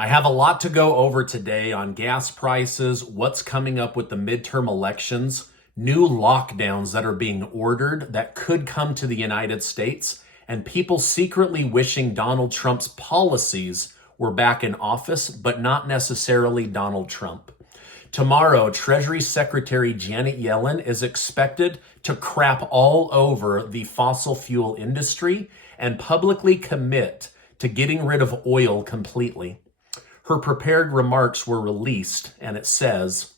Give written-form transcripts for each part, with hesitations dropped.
I have a lot to go over today on gas prices, what's coming up with the midterm elections, new lockdowns that are being ordered that could come to the United States, and people secretly wishing Donald Trump's policies were back in office, but not necessarily Donald Trump. Tomorrow, Treasury Secretary Janet Yellen is expected to crap all over the fossil fuel industry and publicly commit to getting rid of oil completely. Her prepared remarks were released, and it says,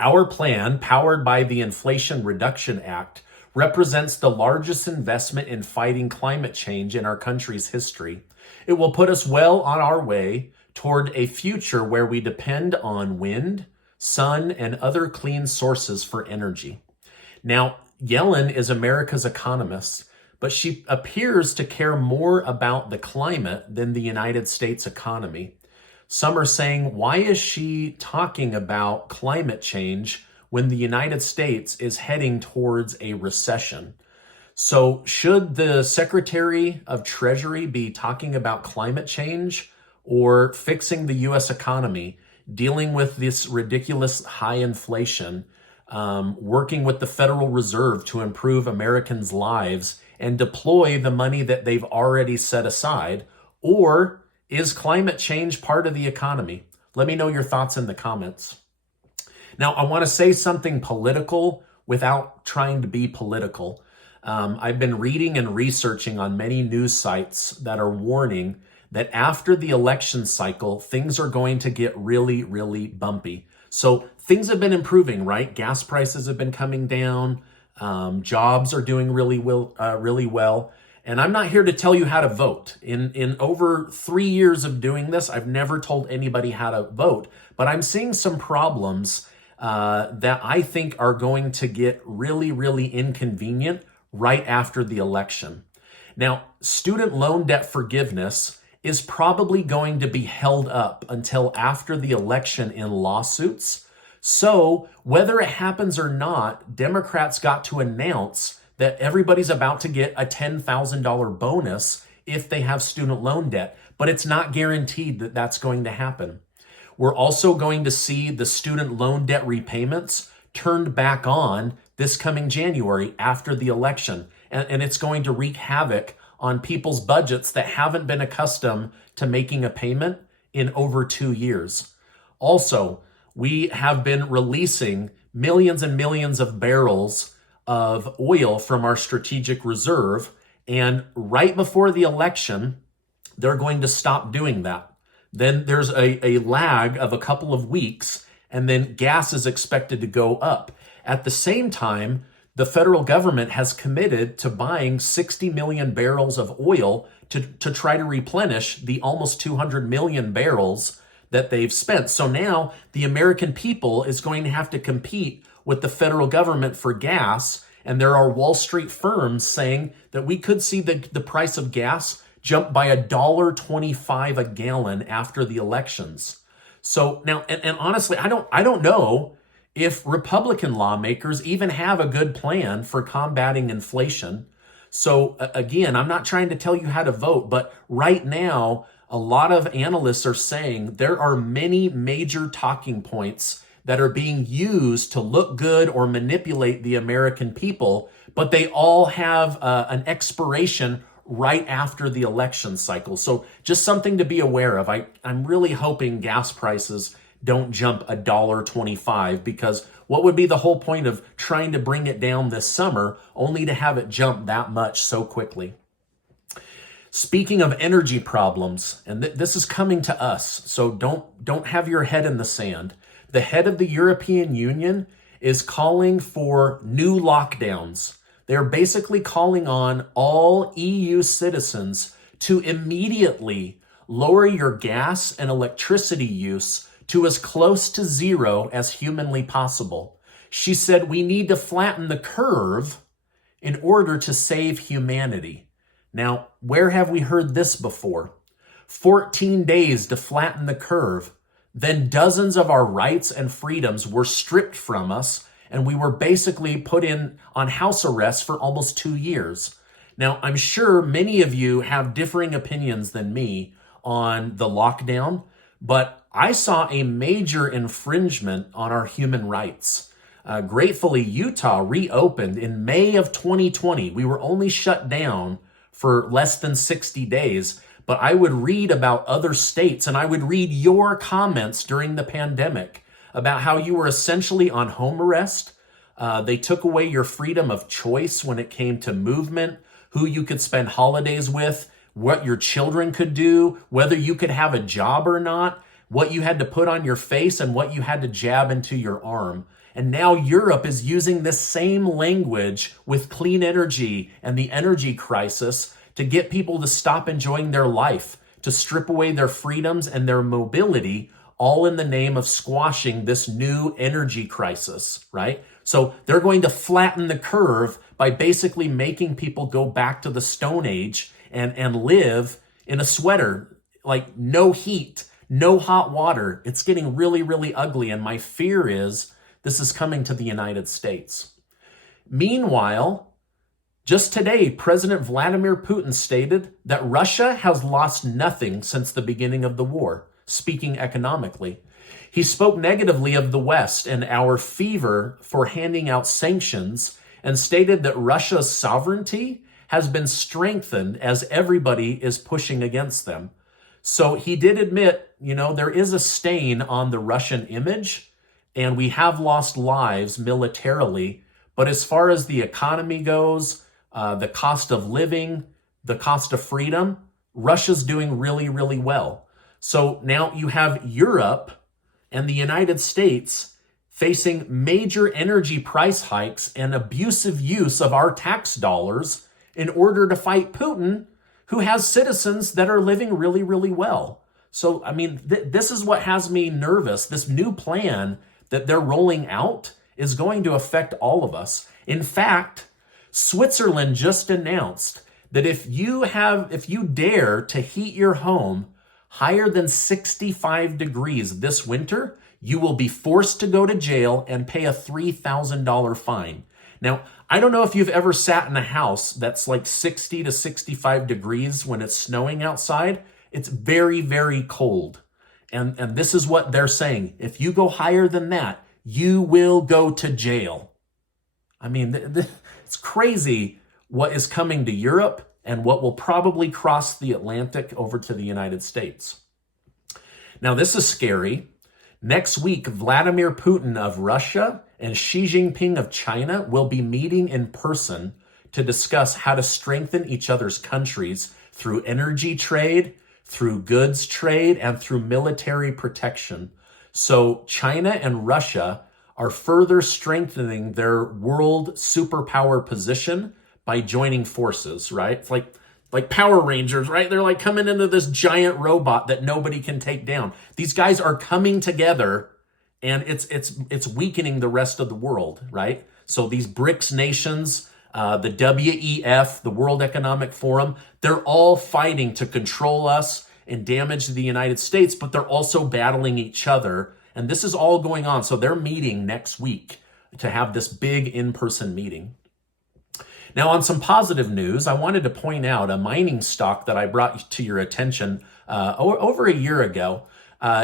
"Our plan, powered by the Inflation Reduction Act, represents the largest investment in fighting climate change in our country's history. It will put us well on our way toward a future where we depend on wind, sun, and other clean sources for energy." Now, Yellen is America's economist, but she appears to care more about the climate than the United States economy. Some are saying, why is she talking about climate change when the United States is heading towards a recession? So should the Secretary of Treasury be talking about climate change or fixing the U.S. economy, dealing with this ridiculous high inflation, working with the Federal Reserve to improve Americans' lives and deploy the money that they've already set aside? Or is climate change part of the economy? Let me know your thoughts in the comments. Now, I want to say something political without trying to be political. I've been reading and researching on many news sites that are warning that after the election cycle, things are going to get really, really bumpy. So things have been improving, right? Gas prices have been coming down. Jobs are doing really well. And I'm not here to tell you how to vote. In over 3 years of doing this, I've never told anybody how to vote. But I'm seeing some problems that I think are going to get really, really inconvenient right after the election. Now, student loan debt forgiveness is probably going to be held up until after the election in lawsuits. So whether it happens or not, Democrats got to announce that everybody's about to get a $10,000 bonus if they have student loan debt, but it's not guaranteed that that's going to happen. We're also going to see the student loan debt repayments turned back on this coming January after the election, and it's going to wreak havoc on people's budgets that haven't been accustomed to making a payment in over 2 years. Also, we have been releasing millions and millions of barrels of oil from our strategic reserve, and right before the election, they're going to stop doing that. Then there's a lag of a couple of weeks, and then gas is expected to go up. At the same time, the federal government has committed to buying 60 million barrels of oil to try to replenish the almost 200 million barrels that they've spent. So now the American people is going to have to compete with the federal government for gas, and there are Wall Street firms saying that we could see the price of gas jump by $1.25 a gallon after the elections. So now, and honestly, I don't know if Republican lawmakers even have a good plan for combating inflation. So again, I'm not trying to tell you how to vote, but right now, a lot of analysts are saying there are many major talking points that are being used to look good or manipulate the American people, but they all have an expiration right after the election cycle. So just something to be aware of. I'm really hoping gas prices don't jump $1.25, because what would be the whole point of trying to bring it down this summer only to have it jump that much so quickly? Speaking of energy problems, and this is coming to us, so don't have your head in the sand. The head of the European Union is calling for new lockdowns. They're basically calling on all EU citizens to immediately lower your gas and electricity use to as close to zero as humanly possible. She said we need to flatten the curve in order to save humanity. Now, where have we heard this before? 14 days to flatten the curve. Then dozens of our rights and freedoms were stripped from us, and we were basically put on house arrest for almost 2 years. Now, I'm sure many of you have differing opinions than me on the lockdown, But I saw a major infringement on our human rights. Gratefully, Utah reopened in May of 2020. We were only shut down for less than 60 days, but I would read about other states and I would read your comments during the pandemic about how you were essentially on home arrest. They took away your freedom of choice when it came to movement, who you could spend holidays with, what your children could do, whether you could have a job or not, what you had to put on your face and what you had to jab into your arm. And now Europe is using this same language with clean energy and the energy crisis to get people to stop enjoying their life, to strip away their freedoms and their mobility, all in the name of squashing this new energy crisis, right? So they're going to flatten the curve by basically making people go back to the Stone Age and live in a sweater, like no heat, no hot water. It's getting really, really ugly. And my fear is this is coming to the United States. Meanwhile, just today, President Vladimir Putin stated that Russia has lost nothing since the beginning of the war, speaking economically. He spoke negatively of the West and our fever for handing out sanctions and stated that Russia's sovereignty has been strengthened as everybody is pushing against them. So he did admit, there is a stain on the Russian image and we have lost lives militarily. But as far as the economy goes, the cost of living, the cost of freedom, Russia's doing really, really well. So now you have Europe and the United States facing major energy price hikes and abusive use of our tax dollars in order to fight Putin, who has citizens that are living really, really well. So, this is what has me nervous. This new plan that they're rolling out is going to affect all of us. In fact, Switzerland just announced that if you dare to heat your home higher than 65 degrees this winter, you will be forced to go to jail and pay a $3,000 fine. Now, I don't know if you've ever sat in a house that's like 60 to 65 degrees when it's snowing outside. It's very, very cold. And this is what they're saying. If you go higher than that, you will go to jail. It's crazy what is coming to Europe and what will probably cross the Atlantic over to the United States. Now, this is scary. Next week, Vladimir Putin of Russia and Xi Jinping of China will be meeting in person to discuss how to strengthen each other's countries through energy trade, through goods trade, and through military protection. So China and Russia are further strengthening their world superpower position by joining forces, right? It's like Power Rangers, right? They're like coming into this giant robot that nobody can take down. These guys are coming together and it's weakening the rest of the world, right? So these BRICS nations, the WEF, the World Economic Forum, they're all fighting to control us and damage the United States, but they're also battling each other. And this is all going on. So they're meeting next week to have this big in-person meeting. Now, on some positive news, I wanted to point out a mining stock that I brought to your attention over a year ago.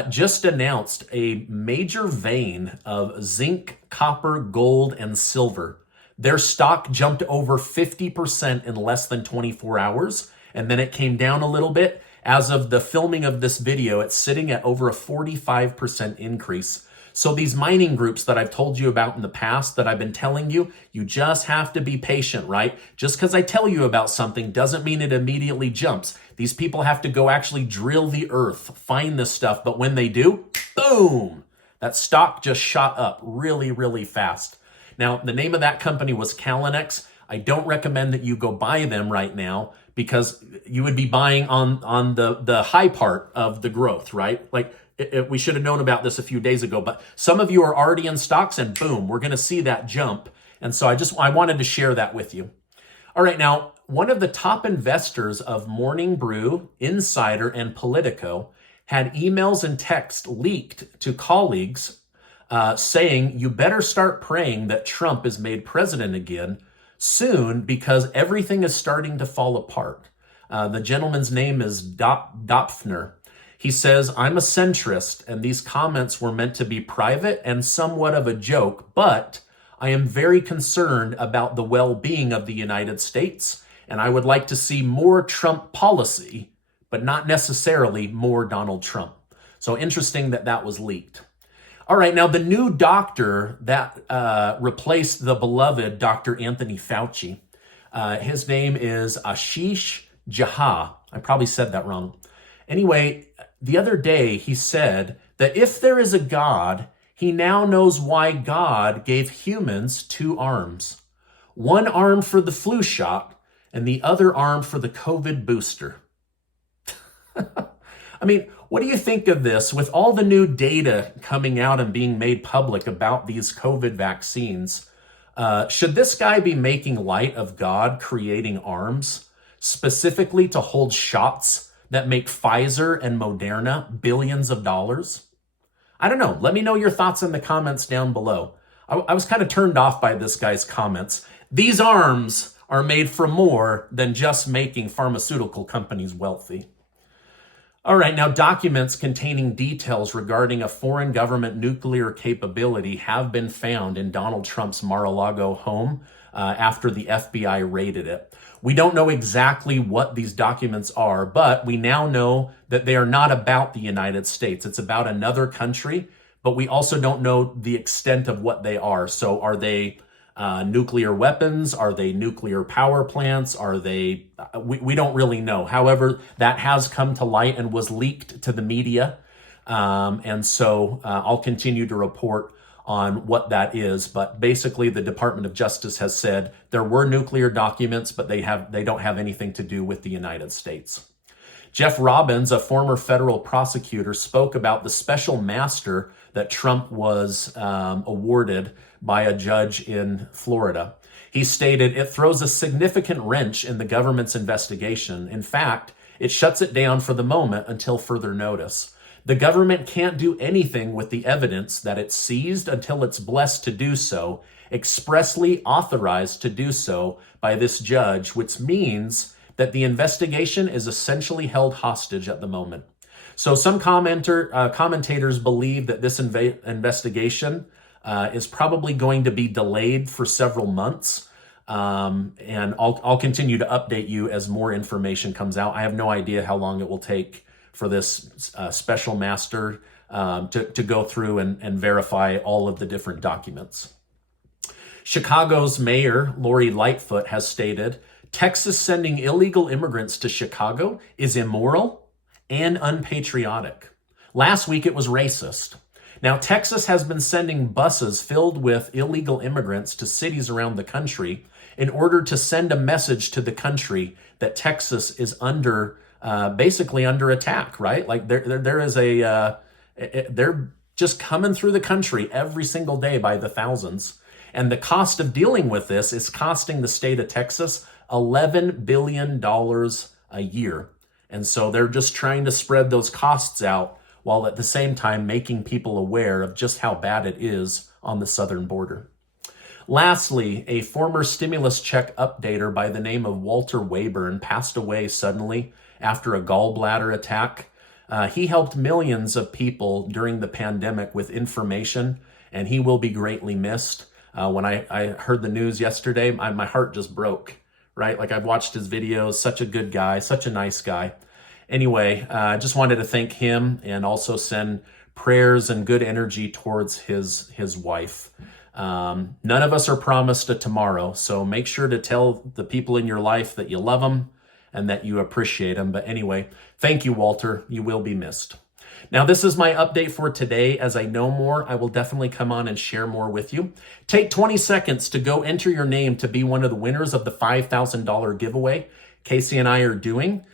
Just announced a major vein of zinc, copper, gold, and silver. Their stock jumped over 50% in less than 24 hours, and then it came down a little bit. As of the filming of this video, it's sitting at over a 45% increase. So these mining groups that I've told you about in the past, that I've been telling you, you just have to be patient, right? Just because I tell you about something doesn't mean it immediately jumps. These people have to go actually drill the earth, find this stuff. But when they do, boom, that stock just shot up really, really fast. Now, the name of that company was Callinex. I don't recommend that you go buy them right now because you would be buying on the high part of the growth, right? We should have known about this a few days ago, but some of you are already in stocks and boom, we're going to see that jump. And so I wanted to share that with you. All right, now, one of the top investors of Morning Brew, Insider, and Politico had emails and text leaked to colleagues saying, you better start praying that Trump is made president again soon because everything is starting to fall apart. The gentleman's name is Dopfner. He says, I'm a centrist, and these comments were meant to be private and somewhat of a joke, but I am very concerned about the well-being of the United States, and I would like to see more Trump policy, but not necessarily more Donald Trump. So interesting that that was leaked. All right, now the new doctor that replaced the beloved Dr. Anthony Fauci, his name is Ashish Jha. I probably said that wrong. Anyway, the other day he said that if there is a God, he now knows why God gave humans two arms. One arm for the flu shot and the other arm for the COVID booster. I mean, what do you think of this? With all the new data coming out and being made public about these COVID vaccines, should this guy be making light of God creating arms specifically to hold shots that make Pfizer and Moderna billions of dollars? I don't know. Let me know your thoughts in the comments down below. I was kind of turned off by this guy's comments. These arms are made for more than just making pharmaceutical companies wealthy. All right, now documents containing details regarding a foreign government nuclear capability have been found in Donald Trump's Mar-a-Lago home after the FBI raided it. We don't know exactly what these documents are, but we now know that they are not about the United States. It's about another country, but we also don't know the extent of what they are. So are they nuclear weapons? Are they nuclear power plants? Are they, we don't really know. However, that has come to light and was leaked to the media. And so I'll continue to report on what that is. But basically the Department of Justice has said there were nuclear documents, but they don't have anything to do with the United States. Jeff Robbins, a former federal prosecutor, spoke about the special master that Trump was awarded by a judge in Florida. He stated, it throws a significant wrench in the government's investigation. In fact, it shuts it down for the moment until further notice. The government can't do anything with the evidence that it seized until it's blessed to do so, expressly authorized to do so by this judge, which means that the investigation is essentially held hostage at the moment. So some commentators believe that this investigation is probably going to be delayed for several months. And I'll continue to update you as more information comes out. I have no idea how long it will take for this special master to go through and verify all of the different documents. Chicago's mayor, Lori Lightfoot, has stated, Texas sending illegal immigrants to Chicago is immoral and unpatriotic. Last week it was racist. Now, Texas has been sending buses filled with illegal immigrants to cities around the country in order to send a message to the country that Texas is basically under attack, right? Like there is they're just coming through the country every single day by the thousands. And the cost of dealing with this is costing the state of Texas $11 billion a year. And so they're just trying to spread those costs out while at the same time making people aware of just how bad it is on the southern border. Lastly, a former stimulus check updater by the name of Walter Weyburn passed away suddenly after a gallbladder attack. He helped millions of people during the pandemic with information, and he will be greatly missed. When I heard the news yesterday, my heart just broke, right? Like I've watched his videos, such a good guy, such a nice guy. Anyway, I just wanted to thank him and also send prayers and good energy towards his wife. None of us are promised a tomorrow, so make sure to tell the people in your life that you love them and that you appreciate them. But anyway, thank you, Walter. You will be missed. Now, this is my update for today. As I know more, I will definitely come on and share more with you. Take 20 seconds to go enter your name to be one of the winners of the $5,000 giveaway Casey and I are doing,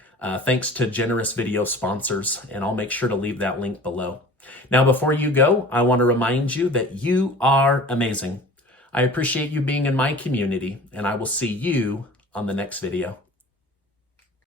thanks to generous video sponsors, and I'll make sure to leave that link below. Now, before you go, I want to remind you that you are amazing. I appreciate you being in my community, and I will see you on the next video.